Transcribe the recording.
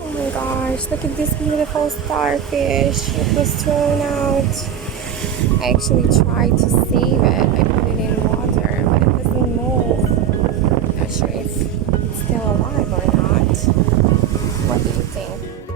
Oh my gosh, look at this beautiful starfish. It was thrown out. I actually tried to save it. I put it in water, but it doesn't move. Not sure if it's still alive or not. What do you think?